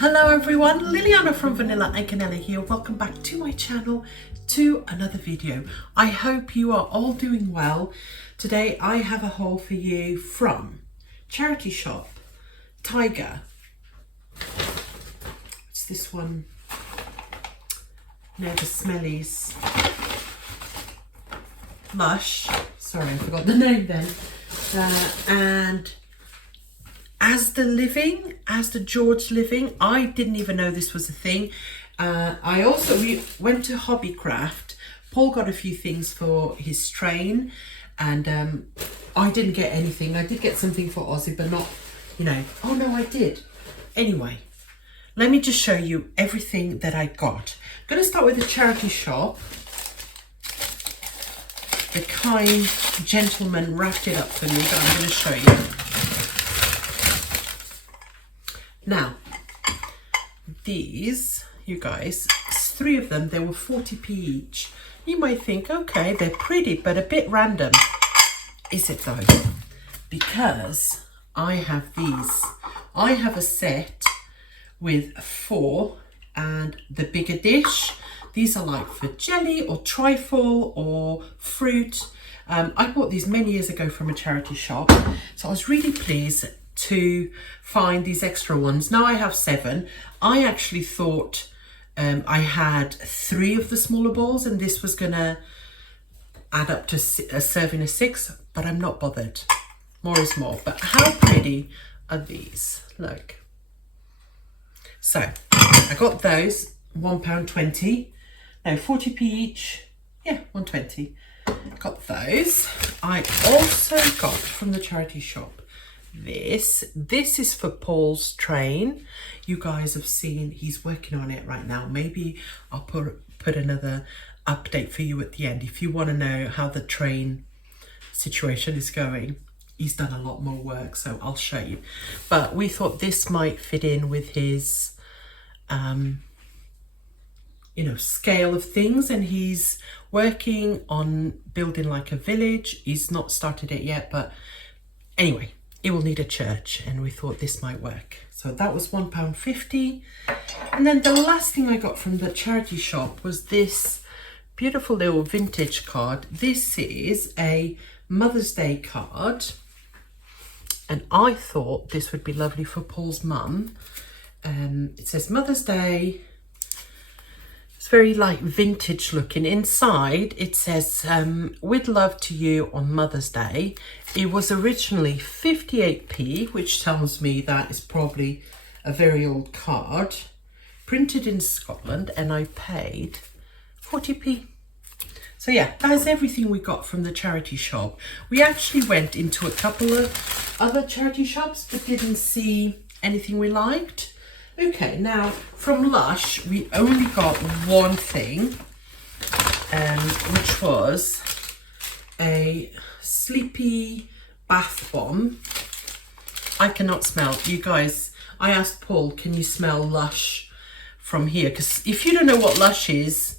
Hello everyone, Liliana from Vanillandcanela here. Welcome back to my channel, to another video. I hope you are all doing well. Today I have a haul for you from charity shop, Tiger. It's this one, no, the Smellies. Lush, sorry I forgot the name then. And Asda George Living. I didn't even know this was a thing. We went to Hobbycraft. Paul got a few things for his train, and I didn't get anything. I did get something for Ozzy, but not, oh no, I did. Anyway, let me just show you everything that I got. I'm going to start with the charity shop. The kind gentleman wrapped it up for me, but I'm going to show you. Now, these, you guys, it's 3 of them, they were 40p each. You might think, okay, they're pretty, but a bit random. Is it though? Because I have these. I have a set with 4 and the bigger dish. These are like for jelly or trifle or fruit. I bought these many years ago from a charity shop. So I was really pleased to find these extra ones. Now I have 7. I actually thought I had 3 of the smaller balls and this was gonna add up to a serving of 6, but I'm not bothered. More is more. But how pretty are these? Look. So I got those, £1.20. No, 40p each. Yeah, 120. Got those. I also got from the charity shop this is for Paul's train. You guys have seen he's working on it right now. Maybe I'll put another update for you at the end if you want to know how the train situation is going. He's done a lot more work, so I'll show you. But we thought this might fit in with his scale of things, and he's working on building like a village. He's not started it yet, but anyway, it will need a church, and we thought this might work. So that was £1.50. And then the last thing I got from the charity shop was this beautiful little vintage card. This is a Mother's Day card, and I thought this would be lovely for Paul's mum. It says Mother's Day. It's very like vintage looking. Inside it says with love to you on Mother's Day. It was originally 58p, which tells me that is probably a very old card, printed in Scotland, and I paid 40p. So yeah, that is everything we got from the charity shop. We actually went into a couple of other charity shops but didn't see anything we liked. Okay, now from Lush, we only got one thing, which was a sleepy bath bomb. I cannot smell. You guys, I asked Paul, can you smell Lush from here? Because if you don't know what Lush is,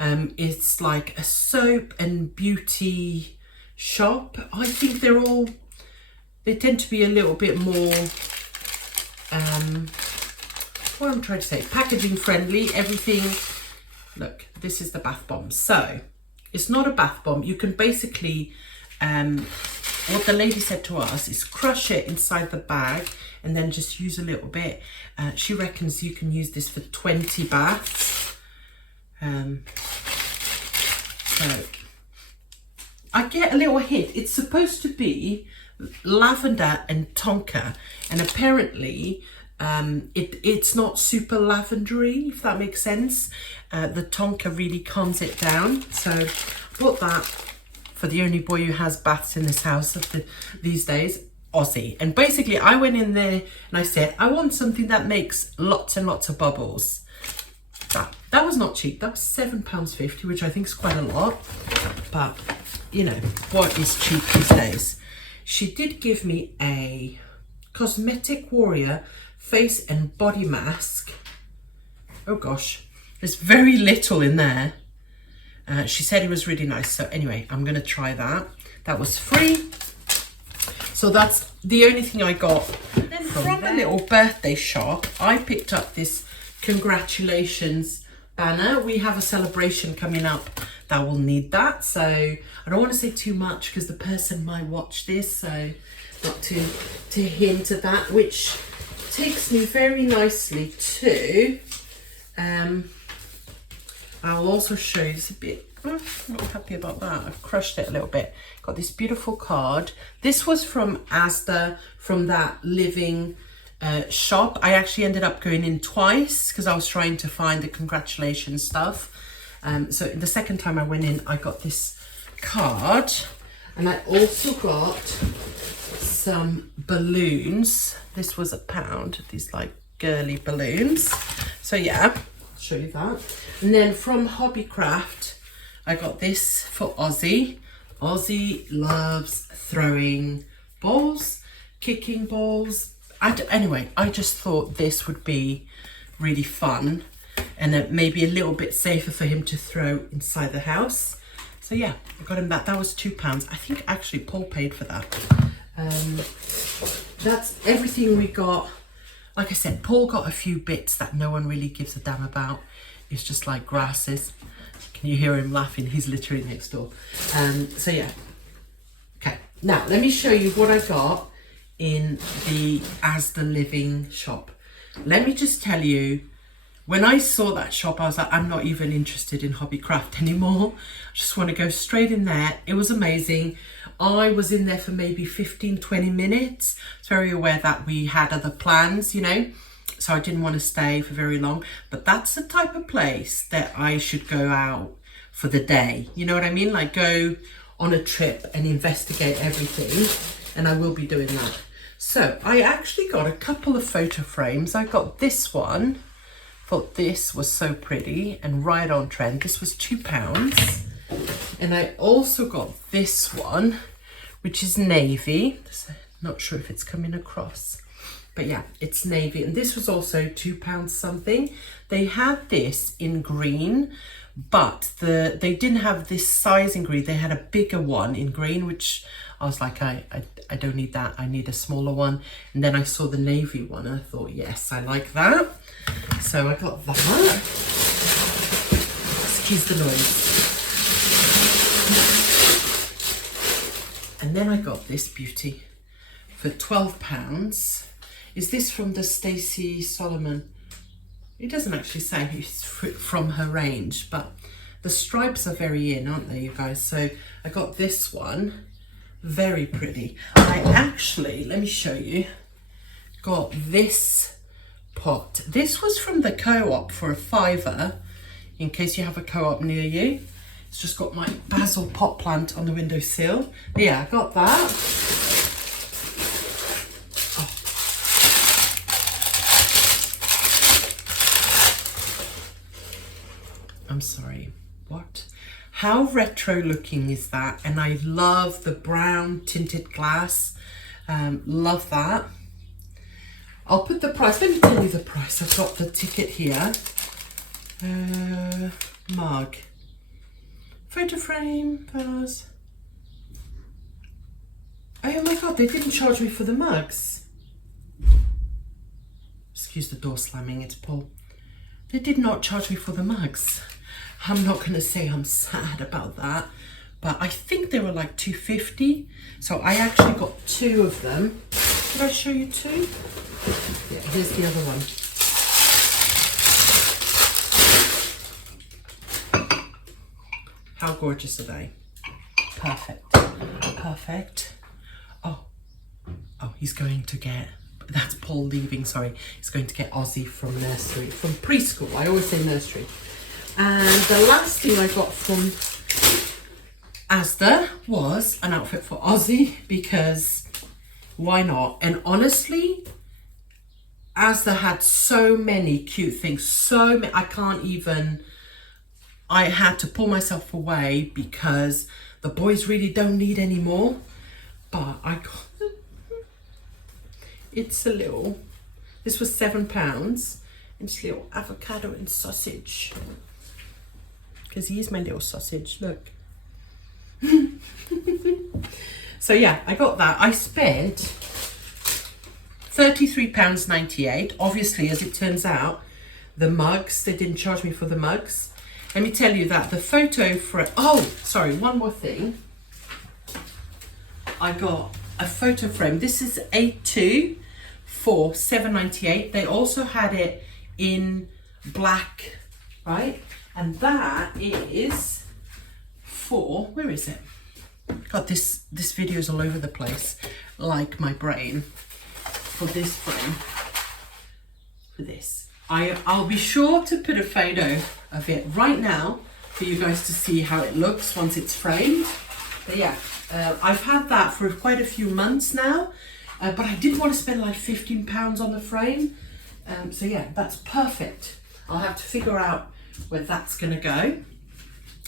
it's like a soap and beauty shop. I think they tend to be a little bit more, what I'm trying to say, packaging friendly, everything. Look, this is the bath bomb. So it's not a bath bomb. You can basically, what the lady said to us is crush it inside the bag and then just use a little bit. She reckons you can use this for 20 baths. So I get a little hint. It's supposed to be lavender and tonka, and apparently it's not super lavendery, if that makes sense. The tonka really calms it down. So I bought that for the only boy who has baths in this house these days, Ozzy. And basically I went in there and I said, I want something that makes lots and lots of bubbles. That was not cheap. That was £7.50, which I think is quite a lot. But, what is cheap these days? She did give me a Cosmetic Warrior face and body mask. Oh gosh, there's very little in there. She said it was really nice. So anyway, I'm going to try that. That was free. So that's the only thing I got. Then from a little birthday shop, I picked up this congratulations banner. We have a celebration coming up that will need that. So I don't want to say too much because the person might watch this. So not to hint at that, which takes me very nicely to, I'll also show you this a bit. I'm not happy about that. I've crushed it a little bit. Got this beautiful card. This was from Asda, from that living shop. I actually ended up going in twice because I was trying to find the congratulations stuff. So the second time I went in, I got this card, and I also got some balloons. This was £1. These like girly balloons. So yeah, I'll show you that. And then from Hobbycraft, I got this for Ozzy. Ozzy loves throwing balls, kicking balls. Anyway, I just thought this would be really fun and maybe a little bit safer for him to throw inside the house. So yeah, I got him that. That was £2. I think actually Paul paid for that. That's everything we got. Like I said, Paul got a few bits that no one really gives a damn about. It's just like grasses. Can you hear him laughing? He's literally next door. So yeah. Okay, now let me show you what I got in the Asda Living shop. Let me just tell you, when I saw that shop, I was like, I'm not even interested in Hobbycraft anymore. I just want to go straight in there. It was amazing. I was in there for maybe 15-20 minutes. I was very aware that we had other plans, you know, so I didn't want to stay for very long. But that's the type of place that I should go out for the day. You know what I mean? Like go on a trip and investigate everything. And I will be doing that. So I actually got a couple of photo frames. I got this one. Thought this was so pretty and right on trend. This was £2. And I also got this one, which is navy. Not sure if it's coming across, but yeah, it's navy. And this was also £2 something. They had this in green, but they didn't have this size in green. They had a bigger one in green, which I was like, I don't need that. I need a smaller one. And then I saw the navy one and I thought, yes, I like that. So I got that. Excuse the noise. And then I got this beauty for £12. Is this from the Stacey Solomon? It doesn't actually say it's from her range, but the stripes are very in, aren't they, you guys? So I got this one. Very pretty. I actually, let me show you, got this pot. This was from the Co-op for a £5, in case you have a Co-op near you. It's just got my basil pot plant on the windowsill. Yeah, I got that. Oh. I'm sorry, what? How retro looking is that? And I love the brown tinted glass. Love that. I'll put the price, let me tell you the price. I've got the ticket here. Mug. Photo frame, vase. Oh my God, they didn't charge me for the mugs. Excuse the door slamming, it's Paul. They did not charge me for the mugs. I'm not going to say I'm sad about that, but I think they were like £2.50. So I actually got 2 of them. Did I show you 2? Yeah, here's the other one. How gorgeous are they? Perfect. Perfect. Oh, he's going to get, that's Paul leaving, sorry. He's going to get Ozzy from nursery, from preschool. I always say nursery. And the last thing I got from Asda was an outfit for Ozzy, because why not? And honestly, Asda had so many cute things, so many, I had to pull myself away because the boys really don't need any more. But I got, it's a little, this was £7. It's a little avocado and sausage. Because he is my little sausage, look. So yeah, I got that. I spent £33.98. Obviously, as it turns out, the mugs, they didn't charge me for the mugs. Let me tell you that the photo for, oh, sorry, one more thing. I got a photo frame. This is A2 for £7.98. They also had it in black, right? And that is for, where is it? God, this video is all over the place, like my brain. For this frame, for this. I'll be sure to put a photo of it right now for you guys to see how it looks once it's framed. But yeah, I've had that for quite a few months now, but I didn't want to spend like £15 on the frame. So yeah, that's perfect. I'll have to figure out where that's gonna go.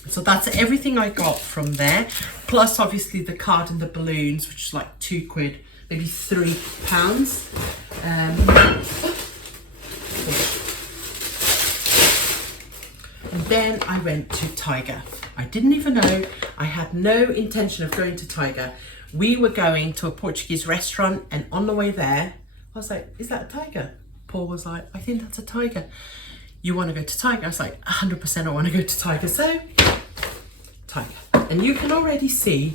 So that's everything I got from there. Plus obviously the card and the balloons, which is like £2, maybe £3. And then I went to Tiger. I didn't even know, I had no intention of going to Tiger. We were going to a Portuguese restaurant, and on the way there, I was like, is that a tiger? Paul was like, I think that's a tiger. You want to go to Tiger? I was like, 100% I want to go to Tiger. So, Tiger. And you can already see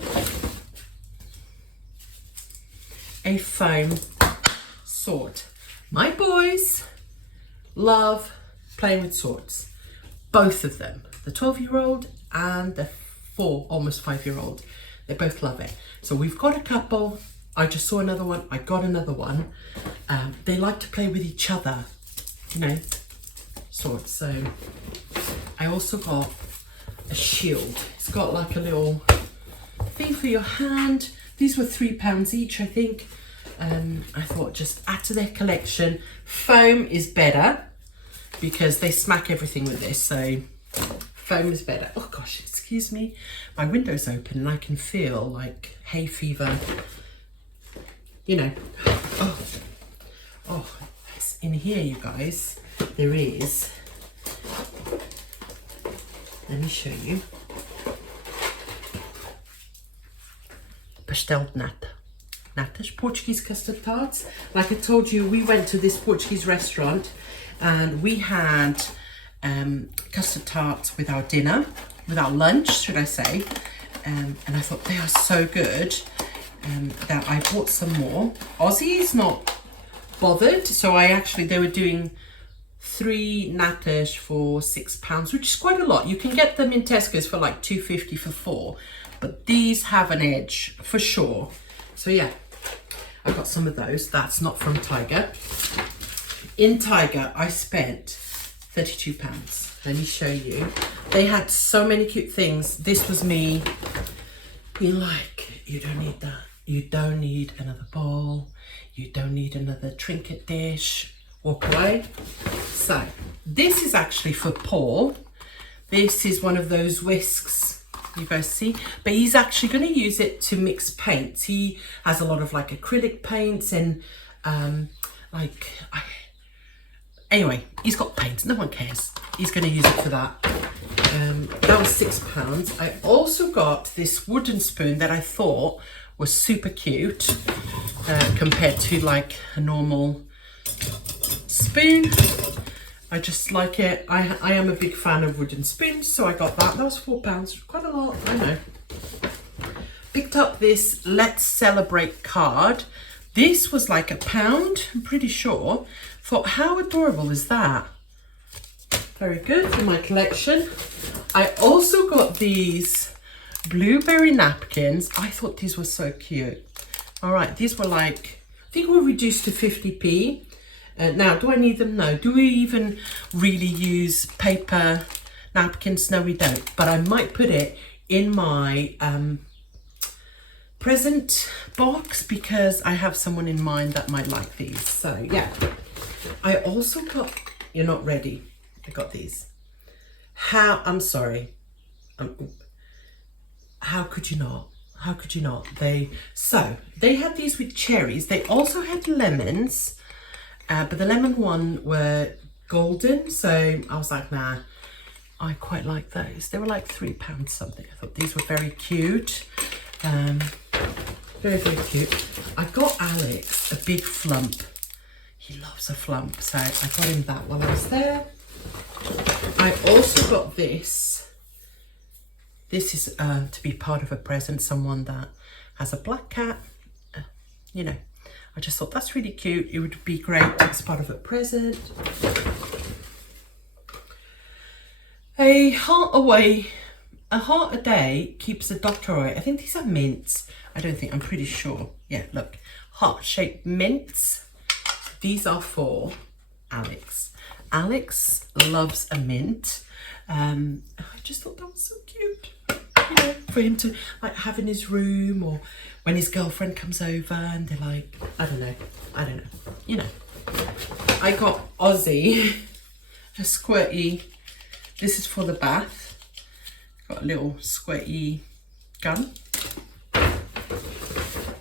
a foam sword. My boys love playing with swords. Both of them, the 12-year-old and the almost 5-year-old. They both love it. So we've got a couple. I just saw another one. I got another one. They like to play with each other, you know, swords. So I also got a shield. It's got like a little thing for your hand. These were £3 each, I think. I thought just add to their collection. Foam is better because they smack everything with this, so foam is better. Oh gosh, excuse me. My window's open and I can feel like hay fever, you know. Oh, in here, you guys, there is, let me show you, pastel de nata. Natas, Portuguese custard tarts. Like I told you, we went to this Portuguese restaurant and we had custard tarts with our dinner, with our lunch, should I say. And I thought they are so good that I bought some more. Aussie is not bothered, so they were doing 3 natas for £6, which is quite a lot. You can get them in Tesco's for like £2.50 for 4, but these have an edge for sure. So yeah, I got some of those. That's not from Tiger. In Tiger, I spent £32. Let me show you. They had so many cute things. This was me being like, you don't need that. You don't need another bowl. You don't need another trinket dish. Walk away. So this is actually for Paul. This is one of those whisks. You guys see, but he's actually going to use it to mix paints. He has a lot of like acrylic paints and anyway, he's got paints. No one cares. He's going to use it for that. That was £6. I also got this wooden spoon that I thought was super cute compared to like a normal spoon. I just like it. I am a big fan of wooden spoons, so I got that. That was £4, quite a lot, I know. Picked up this Let's Celebrate card. This was like £1, I'm pretty sure. Thought, how adorable is that? Very good for my collection. I also got these blueberry napkins. I thought these were so cute. All right, these were like, I think were reduced to 50p. Now, do I need them? No. Do we even really use paper napkins? No, we don't. But I might put it in my present box because I have someone in mind that might like these. So, yeah. I also got, you're not ready. I got these. I'm sorry. How could you not? How could you not? They had these with cherries. They also had lemons. But the lemon one were golden, so I was like, nah, I quite like those. They were like £3 something. I thought these were very cute. Very, very cute. I got Alex a big flump He loves a flump, so I got him that while I was there. I also got this. This is to be part of a present, someone that has a black cat. You know, I just thought that's really cute. It would be great as part of a present. A heart a day keeps the doctor away. I think these are mints. I'm pretty sure. Yeah, look, heart-shaped mints. These are for Alex. Alex loves a mint. I just thought that was so cute. You know, for him to like have in his room, or when his girlfriend comes over and they're like, I don't know. You know, I got Ozzy a squirty. This is for the bath. Got a little squirty gun.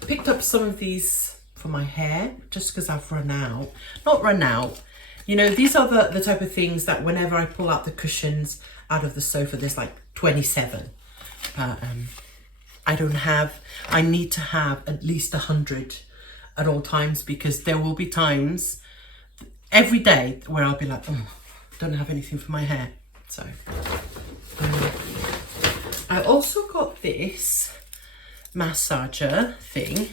Picked up some of these for my hair just because I've run out. Not run out. You know, these are the type of things that whenever I pull out the cushions out of the sofa, there's like 27. I need to have at least 100 at all times, because there will be times every day where I'll be like, oh, don't have anything for my hair. So I also got this massager thing.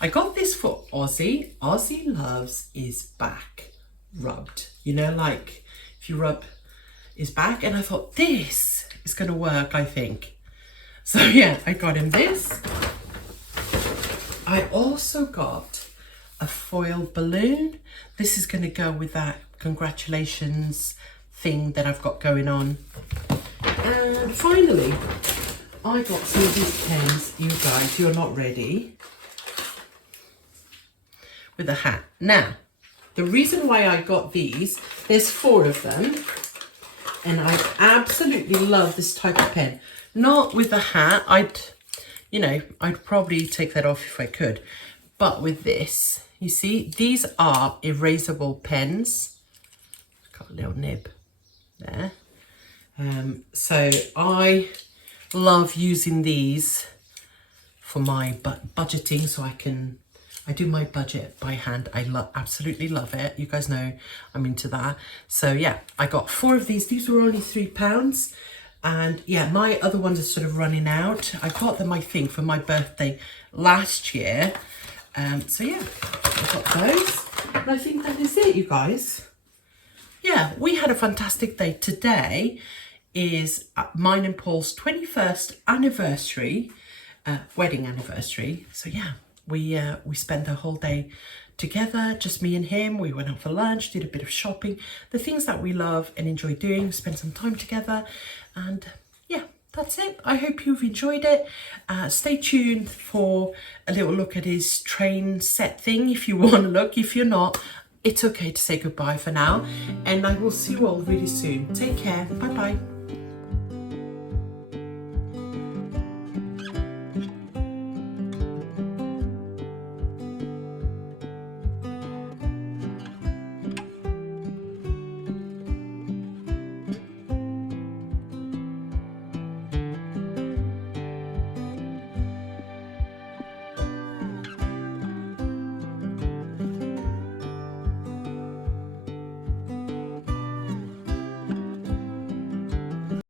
I got this for Ozzy. Ozzy loves his back rubbed. You know, like if you rub his back, and I thought this is going to work, I think. So yeah, I got him this. I also got a foil balloon. This is going to go with that congratulations thing that I've got going on. And finally, I got some of these pens. You guys, you're not ready. With a hat. Now, the reason why I got these, there's 4 of them. And I absolutely love this type of pen. Not with the hat. I'd probably take that off if I could. But with this, you see, these are erasable pens. Got a little nib there. So I love using these for my budgeting, so I do my budget by hand. I absolutely love it. You guys know I'm into that. So yeah, I got 4 of these. These were only £3. And yeah, my other ones are sort of running out. I got them, I think, for my birthday last year. So yeah, I got those. And I think that is it, you guys. Yeah, we had a fantastic day. Today is mine and Paul's 21st anniversary, wedding anniversary. So yeah, we spent the whole day together, just me and him. We went out for lunch, did a bit of shopping, the things that we love and enjoy doing, spend some time together. And yeah, that's it. I hope you've enjoyed it. Stay tuned for a little look at his train set thing if you want to look. If you're not, it's okay to say goodbye for now. And I will see you all really soon. Take care. Bye bye.